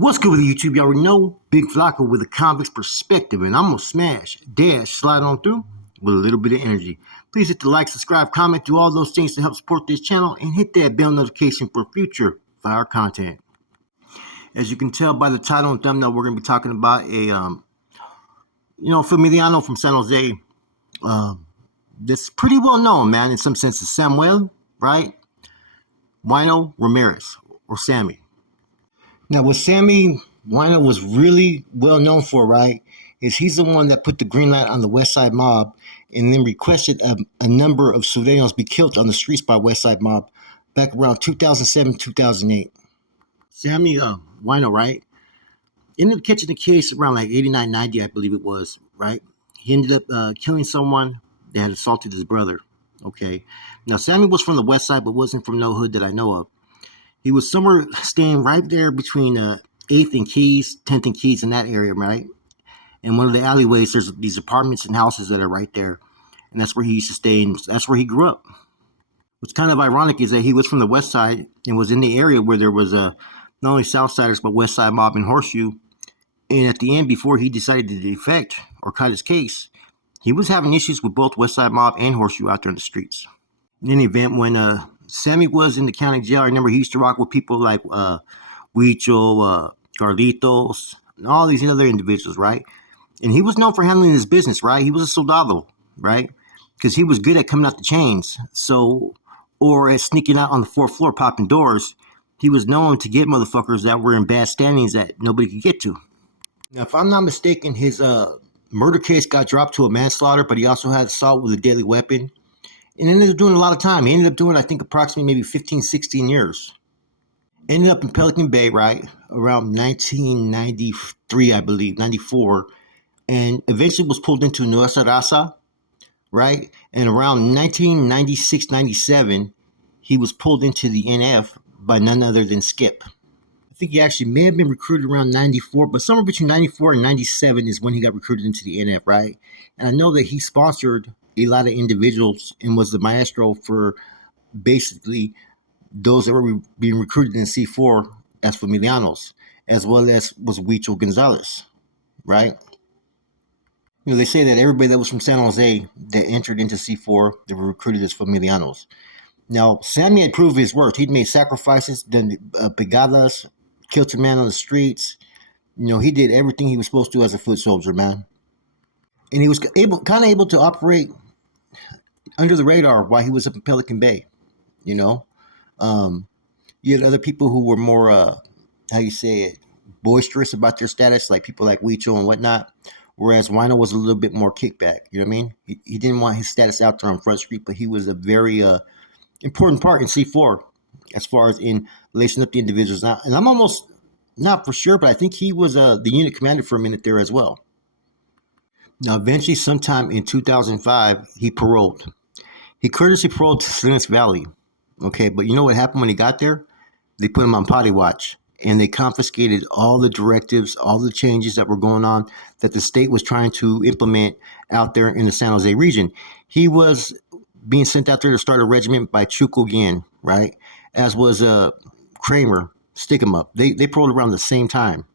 What's good with YouTube? You already know, Big Flocka with a convict's perspective, and I'm gonna slide on through with a little bit of energy. Please hit the like, subscribe, comment, do all those things to help support this channel, and hit that bell notification for future fire content. As you can tell by the title and thumbnail, we're gonna be talking about a Familiano from San Jose. That's pretty well known, man, in some senses. Samuel, right? Wino Ramirez, or Sammy. Now, what Sammy Wino was really well known for, right, is he's the one that put the green light on the West Side Mob and then requested a number of civilians be killed on the streets by West Side Mob back around 2007, 2008. Sammy Wino, right, ended up catching the case around like 89, 90, I believe it was, right? He ended up killing someone that had assaulted his brother, okay? Now, Sammy was from the West Side, but wasn't from no hood that I know of. He was somewhere staying right there between 8th and Keys, 10th and Keys in that area, right? In one of the alleyways, there's these apartments and houses that are right there. And that's where he used to stay, and that's where he grew up. What's kind of ironic is that he was from the West Side and was in the area where there was not only Southsiders, but West Side Mob and Horseshoe. And at the end, before he decided to defect or cut his case, he was having issues with both West Side Mob and Horseshoe out there in the streets. In any event, when Sammy was in the county jail, I remember he used to rock with people like Wino, Carlitos, and all these other individuals, right? And he was known for handling his business, right? He was a soldado, right? Because he was good at coming out the chains. So, or at sneaking out on the 4th floor, popping doors. He was known to get motherfuckers that were in bad standings that nobody could get to. Now, if I'm not mistaken, his murder case got dropped to a manslaughter, but he also had assault with a deadly weapon. And ended up doing a lot of time. He ended up doing, I think, approximately maybe 15, 16 years. Ended up in Pelican Bay, right, around 1993, I believe, 94. And eventually was pulled into Nuestra, right? And around 1996, 97, he was pulled into the NF by none other than Skip. I think he actually may have been recruited around 94, but somewhere between 94 and 97 is when he got recruited into the NF, right? And I know that he sponsored a lot of individuals and was the maestro for basically those that were being recruited in C4 as Familianos, as well as was Huicho Gonzalez, right? You know, they say that everybody that was from San Jose that entered into C4, they were recruited as Familianos. Now, Sammy had proved his worth. He'd made sacrifices, done pegadas, killed a man on the streets. You know, he did everything he was supposed to as a foot soldier, man. And he was able to operate under the radar while he was up in Pelican Bay, you know. You had other people who were more, boisterous about their status, like people like Huicho and whatnot, whereas Wino was a little bit more kickback, you know what I mean? He didn't want his status out there on Front Street, but he was a very important part in C4 as far as in lacing up the individuals. Now, and I'm almost not for sure, but I think he was the unit commander for a minute there as well. Now, eventually, sometime in 2005, he paroled. He courteously paroled to Salinas Valley. Okay, but you know what happened when he got there? They put him on potty watch, and they confiscated all the directives, all the changes that were going on that the state was trying to implement out there in the San Jose region. He was being sent out there to start a regiment by Chuco Guillen, right? As was Kramer, Stick 'em Up. They paroled around the same time.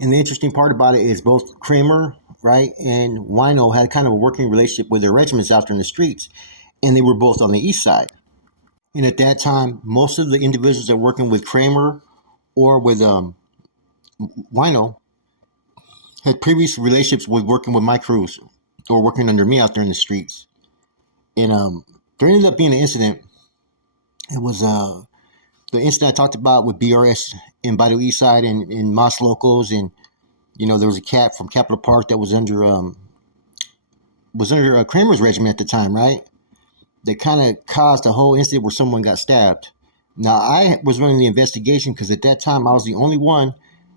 And the interesting part about it is both Kramer, right, and Wino had kind of a working relationship with their regiments out there in the streets, and they were both on the east side. And at that time, most of the individuals that were working with Kramer or with Wino had previous relationships with working with my crews or working under me out there in the streets. And there ended up being an incident. It was the incident I talked about with BRS in Baidu East Side and Mas Locos, and you know there was a cat from Capitol Park that was under Kramer's regiment at the time, right? That kind of caused a whole incident where someone got stabbed. Now I was running the investigation because at that time I was the only one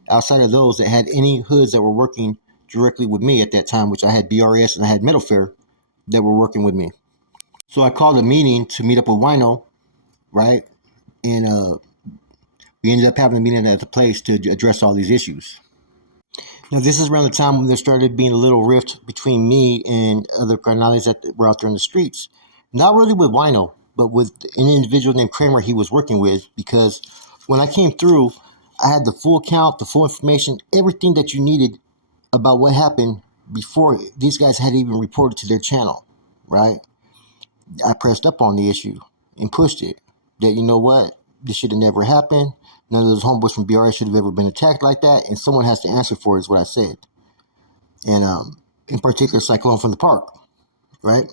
outside of those that had any hoods that were working directly with me at that time, which I had BRS and I had Metal Fair that were working with me. So I called a meeting to meet up with Wino, right? And we ended up having a meeting at the place to address all these issues. Now, this is around the time when there started being a little rift between me and other carnales that were out there in the streets. Not really with Wino, but with an individual named Kramer he was working with, because when I came through, I had the full count, the full information, everything that you needed about what happened before these guys had even reported to their channel, right? I pressed up on the issue and pushed it. That, you know what, this should have never happened. None of those homeboys from BRA should have ever been attacked like that, and someone has to answer for it, is what I said. And in particular, Cyclone from the Park, right?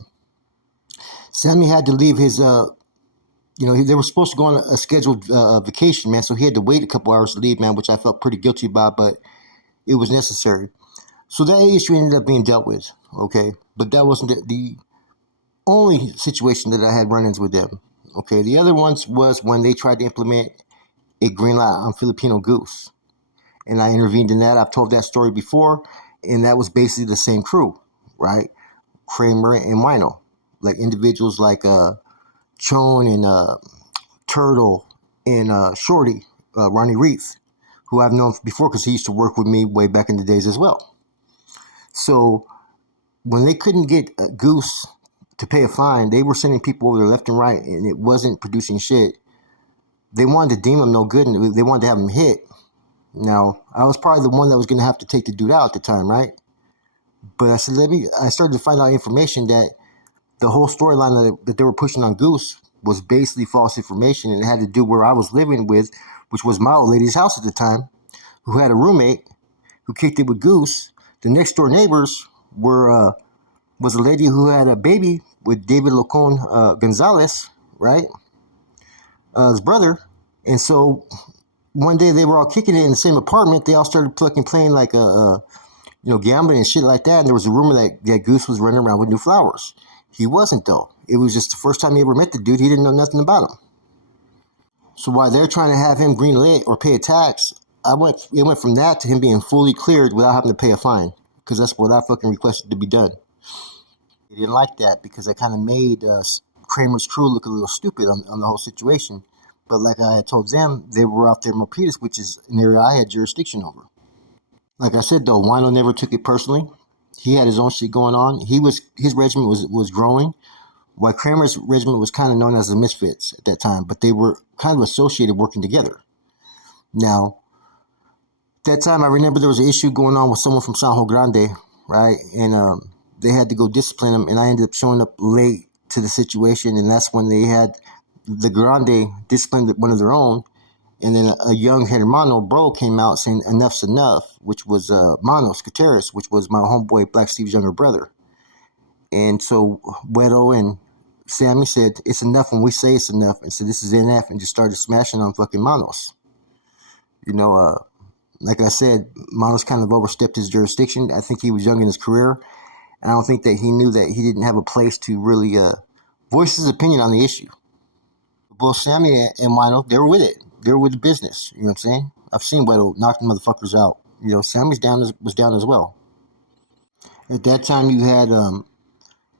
Sammy had to leave his, they were supposed to go on a scheduled vacation, man, so he had to wait a couple hours to leave, man, which I felt pretty guilty about, but it was necessary. So that issue ended up being dealt with, okay? But that wasn't the only situation that I had run-ins with them, okay? The other ones was when they tried to implement a Greenlit on Filipino Goose. And I intervened in that. I've told that story before, and that was basically the same crew, right? Kramer and Wino, like individuals like Chone and Turtle and Shorty, Ronnie Reith, who I've known before because he used to work with me way back in the days as well. So when they couldn't get Goose to pay a fine, they were sending people over there left and right, and it wasn't producing shit. They wanted to deem him no good, and they wanted to have him hit. Now, I was probably the one that was going to have to take the dude out at the time, right? But I said, I started to find out information that the whole storyline that they were pushing on Goose was basically false information, and it had to do where I was living with, which was my old lady's house at the time, who had a roommate who kicked it with Goose. The next door neighbors was a lady who had a baby with David Locon Gonzalez, right? His brother. And so one day they were all kicking it in the same apartment. They all started playing like gambling and shit like that. And there was a rumor that Goose was running around with new flowers. He wasn't, though. It was just the first time he ever met the dude. He didn't know nothing about him. So while they're trying to have him greenlit or pay a tax, it went from that to him being fully cleared without having to pay a fine, because that's what I fucking requested to be done. They didn't like that because I kind of made Kramer's crew look a little stupid on the whole situation. But like I had told them, they were out there in Milpitas, which is an area I had jurisdiction over. Like I said, though, Wino never took it personally. He had his own shit going on. His regiment was growing, while Kramer's regiment was kind of known as the Misfits at that time, but they were kind of associated working together. Now, that time I remember there was an issue going on with someone from San Grande, right? And they had to go discipline him, and I ended up showing up late to the situation, and that's when they had the Grande disciplined one of their own, and then a young hermano bro came out saying enough's enough, which was Manos Gutierrez, which was my homeboy Black Steve's younger brother. And so Wedo and Sammy said, it's enough when we say it's enough, and said this is NF, and just started smashing on fucking Manos. Like I said, Manos kind of overstepped his jurisdiction. I think he was young in his career. And I don't think that he knew that he didn't have a place to really voice his opinion on the issue. Both Sammy and Wino, they were with it. They were with the business. You know what I'm saying? I've seen Wedo knock the motherfuckers out. Sammy's was down as well. At that time, you had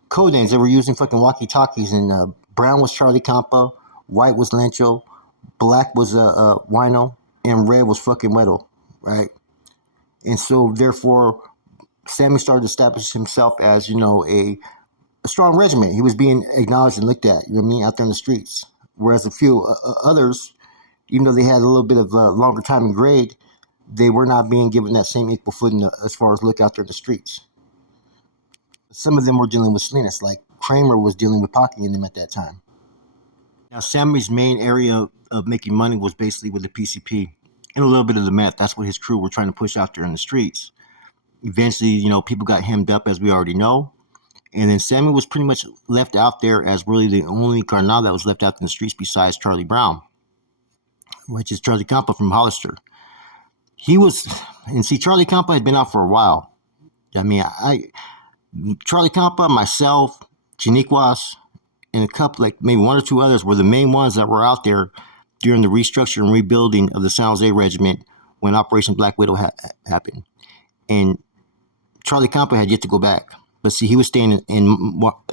code names. They were using fucking walkie-talkies, and brown was Charlie Campa, white was Lencho, black was Wino, and red was fucking Wedo, right? And so, therefore, Sammy started to establish himself as, a strong regiment. He was being acknowledged and looked at, out there in the streets. Whereas a few others, even though they had a little bit of longer time in grade, they were not being given that same equal footing as far as look out there in the streets. Some of them were dealing with Salinas, like Kramer was dealing with Pocky and them at that time. Now, Sammy's main area of making money was basically with the PCP and a little bit of the meth. That's what his crew were trying to push out there in the streets. Eventually, people got hemmed up, as we already know. And then Sammy was pretty much left out there as really the only carnal that was left out in the streets besides Charlie Brown, which is Charlie Campa from Hollister. Charlie Campa had been out for a while. Charlie Campa, myself, Chiniquas, and a couple, like maybe one or two others, were the main ones that were out there during the restructure and rebuilding of the San Jose Regiment when Operation Black Widow happened. And Charlie Campa had yet to go back. But see, he was staying in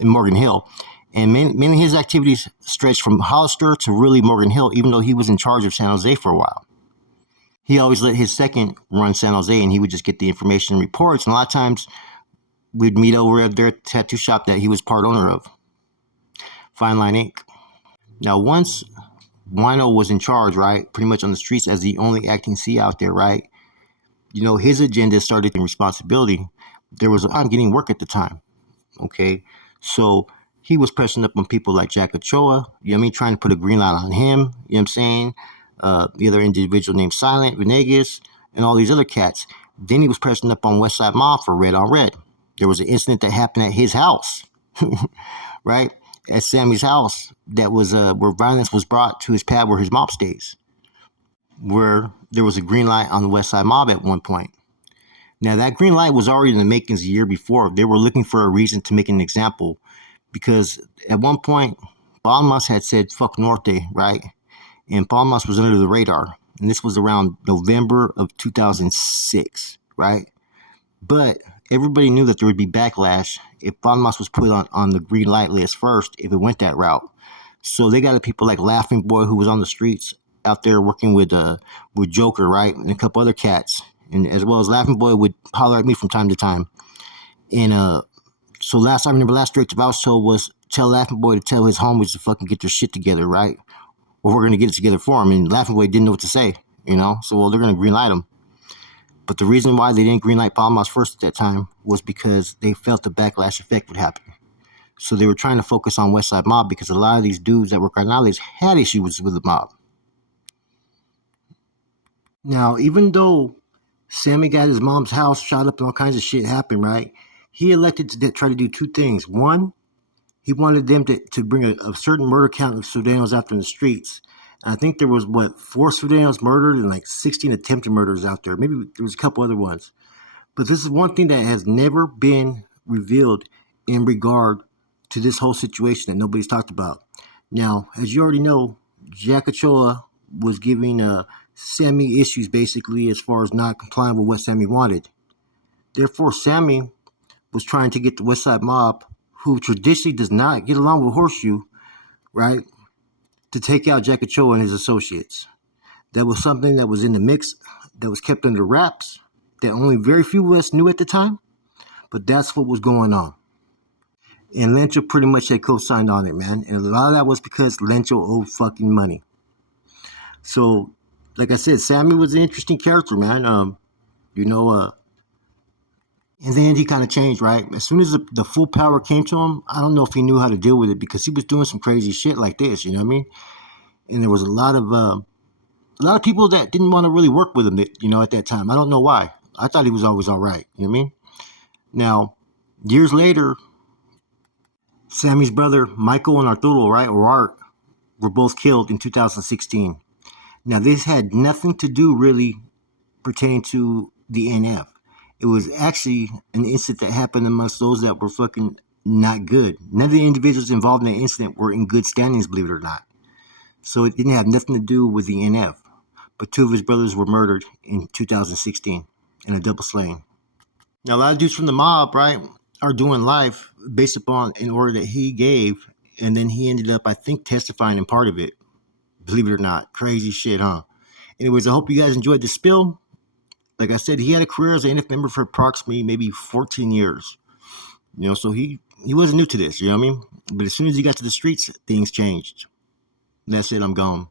Morgan Hill. And many of his activities stretched from Hollister to really Morgan Hill, even though he was in charge of San Jose for a while. He always let his second run San Jose, and he would just get the information and reports. And a lot of times, we'd meet over at their tattoo shop that he was part owner of, Fine Line Inc. Now, once Wino was in charge, right? Pretty much on the streets as the only acting C out there, right? His agenda started taking responsibility. There was on getting work at the time, okay? So he was pressing up on people like Jack Ochoa, trying to put a green light on him, what I'm saying? The other individual named Silent, Venegas, and all these other cats. Then he was pressing up on West Side Mob for Red on Red. There was an incident that happened at his house, right? At Sammy's house, that was where violence was brought to his pad where his mob stays, where there was a green light on the West Side Mob at one point. Now, that green light was already in the makings a year before. They were looking for a reason to make an example because at one point, Palmas had said, fuck Norte, right? And Palmas was under the radar. And this was around November of 2006, right? But everybody knew that there would be backlash if Palmas was put on the green light list first, if it went that route. So they got people like Laughing Boy, who was on the streets out there working with Joker, right? And a couple other cats. And as well as Laughing Boy would holler at me from time to time. And so last directive I was told was tell Laughing Boy to tell his homies to fucking get their shit together, right? Or we're gonna get it together for him. And Laughing Boy didn't know what to say, So well, they're gonna greenlight him. But the reason why they didn't greenlight Palmas first at that time was because they felt the backlash effect would happen. So they were trying to focus on West Side Mob because a lot of these dudes that were carnales had issues with the mob. Now, even though Sammy got his mom's house shot up and all kinds of shit happened, right? He elected to try to do two things. One, he wanted them to bring a certain murder count of Sudanos out in the streets. And I think there was, 4 Sudanos murdered and like 16 attempted murders out there. Maybe there was a couple other ones. But this is one thing that has never been revealed in regard to this whole situation that nobody's talked about. Now, as you already know, Jack Ochoa was giving Sammy issues basically as far as not complying with what Sammy wanted. Therefore, Sammy was trying to get the West Side Mob, who traditionally does not get along with Horseshoe, right, to take out Jack Ochoa and his associates. That was something that was in the mix, that was kept under wraps, that only very few of us knew at the time, but that's what was going on. And Lencho pretty much had co-signed on it, man. And a lot of that was because Lencho owed fucking money. So, like I said, Sammy was an interesting character, man. In the end, he kind of changed, right? As soon as the full power came to him, I don't know if he knew how to deal with it because he was doing some crazy shit like this, you know what I mean? And there was a lot of people that didn't want to really work with him, at that time. I don't know why. I thought he was always all right, you know what I mean? Now, years later, Sammy's brother, Michael and Arturo, right, or Art, were both killed in 2016. Now, this had nothing to do really pertaining to the NF. It was actually an incident that happened amongst those that were fucking not good. None of the individuals involved in the incident were in good standings, believe it or not. So it didn't have nothing to do with the NF. But 2 of his brothers were murdered in 2016 in a double slaying. Now, a lot of dudes from the mob, right, are doing life based upon an order that he gave, and then he ended up, I think, testifying in part of it. Believe it or not. Crazy shit, huh? Anyways, I hope you guys enjoyed the spill. Like I said, he had a career as an NF member for approximately maybe 14 years. So he wasn't new to this, you know what I mean? But as soon as he got to the streets, things changed. That's it, I'm gone.